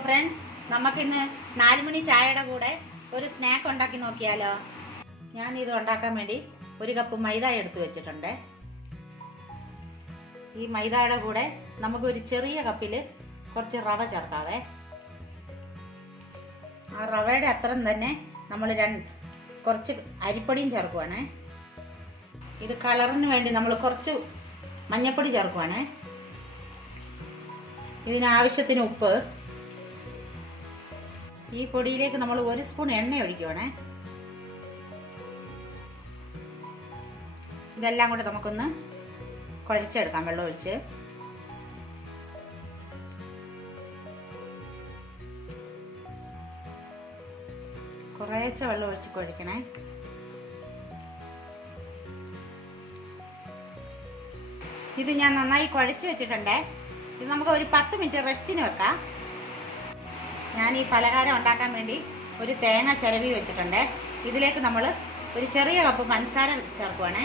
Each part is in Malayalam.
അപ്പോൾ ഫ്രണ്ട്സ്, നമുക്കിന്ന് 4 മണി ചായയുടെ കൂടെ ഒരു സ്നാക്ക് ഉണ്ടാക്കി നോക്കിയാലോ. ഞാൻ ഇത് ഉണ്ടാക്കാൻ വേണ്ടി 1 കപ്പ് മൈദ എടുത്ത് വെച്ചിട്ടുണ്ട്. ഈ മൈദയുടെ കൂടെ നമുക്കൊരു ചെറിയ കപ്പിൽ കുറച്ച് റവ ചേർക്കാവേ. ആ റവയുടെ അത്രയും തന്നെ നമ്മൾ കുറച്ച് അരിപ്പൊടിയും ചേർക്കുവാണേ. ഇത് കളറിന് വേണ്ടി നമ്മൾ കുറച്ച് മഞ്ഞൾപ്പൊടി ചേർക്കുവാണേ. ഇതിനാവശ്യത്തിന് ഉപ്പ്. ഈ പൊടിയിലേക്ക് നമ്മൾ 1 സ്പൂൺ എണ്ണ ഒഴിക്കുവാണേ. ഇതെല്ലാം കൂടെ നമുക്കൊന്ന് കുഴച്ചെടുക്കാം വെള്ളം ഒഴിച്ച്. കുറേശ്ശെ വെള്ളം ഒഴിച്ച് കുഴക്കണേ. ഇത് ഞാൻ നന്നായി കുഴച്ച് വെച്ചിട്ടുണ്ട്. ഇത് നമുക്ക് ഒരു 10 മിനിറ്റ് റെസ്റ്റിന് വെക്കാം. ഞാൻ ഈ പലഹാരം ഉണ്ടാക്കാൻ വേണ്ടി ഒരു തേങ്ങ ചിരവി വെച്ചിട്ടുണ്ട്. ഇതിലേക്ക് നമ്മൾ ഒരു ചെറിയ കപ്പ് പഞ്ചസാര ചേർക്കുവാണേ.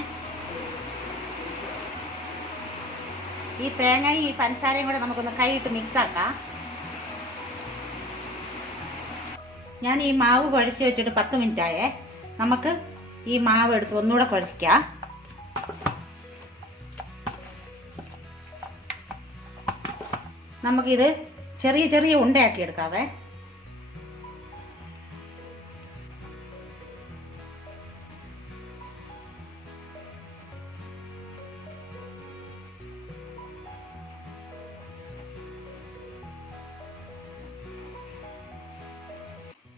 ഈ തേങ്ങയും ഈ പഞ്ചസാരയും കൂടെ നമുക്കൊന്ന് കൈയിട്ട് മിക്സ് ആക്കാം. ഞാൻ ഈ മാവ് കുഴച്ച് വെച്ചിട്ട് 10 മിനിറ്റ് ആയേ. നമുക്ക് ഈ മാവ് എടുത്ത് ഒന്നുകൂടെ കുഴയ്ക്കാം. നമുക്കിത് ചെറിയ ചെറിയ ഉണ്ടയാക്കി എടുക്കാവേ.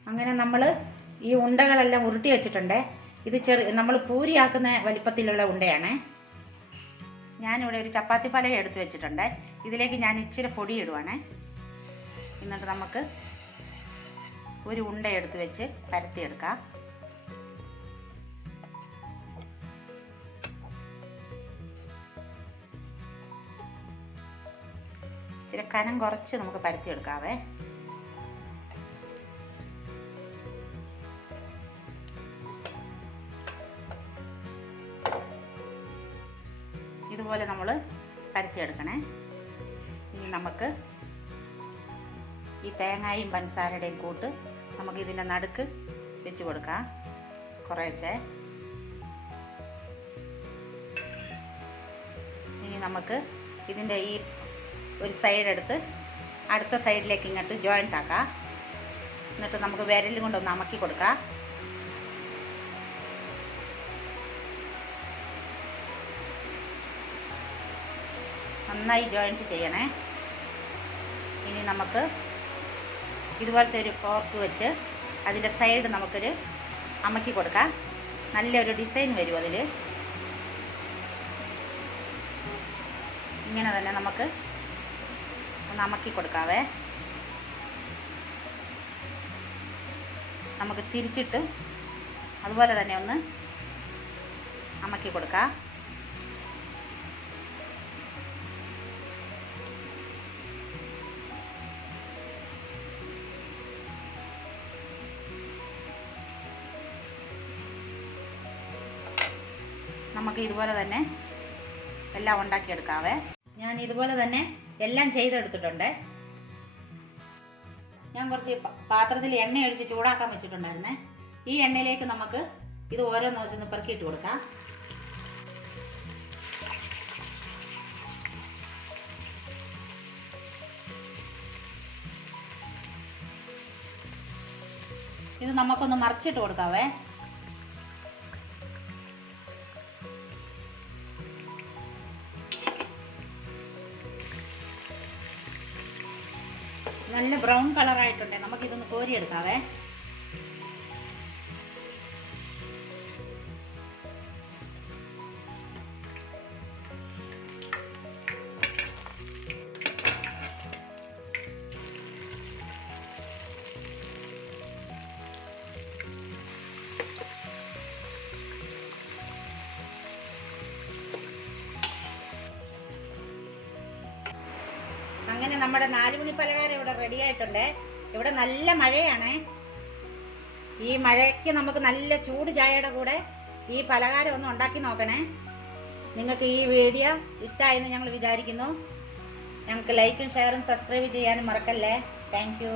അങ്ങനെ നമ്മൾ ഈ ഉണ്ടകളെല്ലാം ഉരുട്ടി വെച്ചിട്ടുണ്ട്. ഇത് നമ്മൾ പൂരിയാക്കുന്ന വലിപ്പത്തിലുള്ള ഉണ്ടയാണ്. ഞാനിവിടെ ഒരു ചപ്പാത്തി പലക എടുത്ത് വെച്ചിട്ടുണ്ട്. ഇതിലേക്ക് ഞാൻ ഇച്ചിരി പൊടി ഇടുവാണേ. എന്നിട്ട് നമുക്ക് ഒരു ഉണ്ട എടുത്ത് വെച്ച് പരത്തിയെടുക്കാം. ഇച്ചിരി കനം കുറച്ച് നമുക്ക് പരത്തിയെടുക്കാവേ. ഇതുപോലെ നമ്മൾ പരത്തിയെടുക്കണേ. ഇനി നമുക്ക് ഈ തേങ്ങയും പഞ്ചസാരയുടെയും കൂട്ട് നമുക്ക് ഇതിൻ്റെ നടുക്ക് വെച്ച് കൊടുക്കാം. കുറേശ്ശെ. ഇനി നമുക്ക് ഇതിൻ്റെ ഈ ഒരു സൈഡ് എടുത്ത് അടുത്ത സൈഡിലേക്ക് ഇങ്ങോട്ട് ജോയിൻ്റ് ആക്കാം. എന്നിട്ട് നമുക്ക് വിരൽ കൊണ്ടൊന്ന് അമക്കി കൊടുക്കാം. നന്നായി ജോയിൻറ്റ് ചെയ്യണേ. ഇനി നമുക്ക് ഇതുപോലത്തെ ഒരു ഫോർക്ക് വെച്ച് അതിൻ്റെ സൈഡ് നമുക്കൊരു അമക്കി കൊടുക്കാം. നല്ലൊരു ഡിസൈൻ വരും അതിൽ. ഇങ്ങനെ തന്നെ നമുക്ക് ഒന്ന് അമക്കി കൊടുക്കാവേ. നമുക്ക് തിരിച്ചിട്ട് അതുപോലെ തന്നെ ഒന്ന് അമക്കി കൊടുക്കാം. നമുക്ക് ഇതുപോലെ തന്നെ എല്ലാം ഉണ്ടാക്കിയെടുക്കാവേ. ഞാൻ ഇതുപോലെ തന്നെ എല്ലാം ചെയ്തെടുത്തിട്ടുണ്ട്. ഞാൻ കുറച്ച് പാത്രത്തിൽ എണ്ണ ഒഴിച്ച് ചൂടാക്കാൻ വെച്ചിട്ടുണ്ടായിരുന്നേ. ഈ എണ്ണയിലേക്ക് നമുക്ക് ഇത് ഓരോന്നോരോന്ന് പെറുക്കിയിട്ട് കൊടുക്കാം. ഇത് നമുക്കൊന്ന് മറിച്ചിട്ട് കൊടുക്കാവേ. നല്ല ബ്രൗൺ കളറായിട്ടുണ്ട്. നമുക്കിതൊന്ന് കോരിയെടുക്കാവേ. അങ്ങനെ നമ്മുടെ 4 മണി പലഹാരം ഇവിടെ റെഡി ആയിട്ടുണ്ട്. ഇവിടെ നല്ല മഴയാണ്. ഈ മഴയ്ക്ക് നമുക്ക് നല്ല ചൂട് ചായയുടെ കൂടെ ഈ പലഹാരം ഒന്ന് ഉണ്ടാക്കി നോക്കണേ. നിങ്ങൾക്ക് ഈ വീഡിയോ ഇഷ്ടമായെന്ന് ഞങ്ങൾ വിചാരിക്കുന്നു. ഞങ്ങൾക്ക് ലൈക്കും ഷെയറും സബ്സ്ക്രൈബ് ചെയ്യാനും മറക്കല്ലേ. Thank you.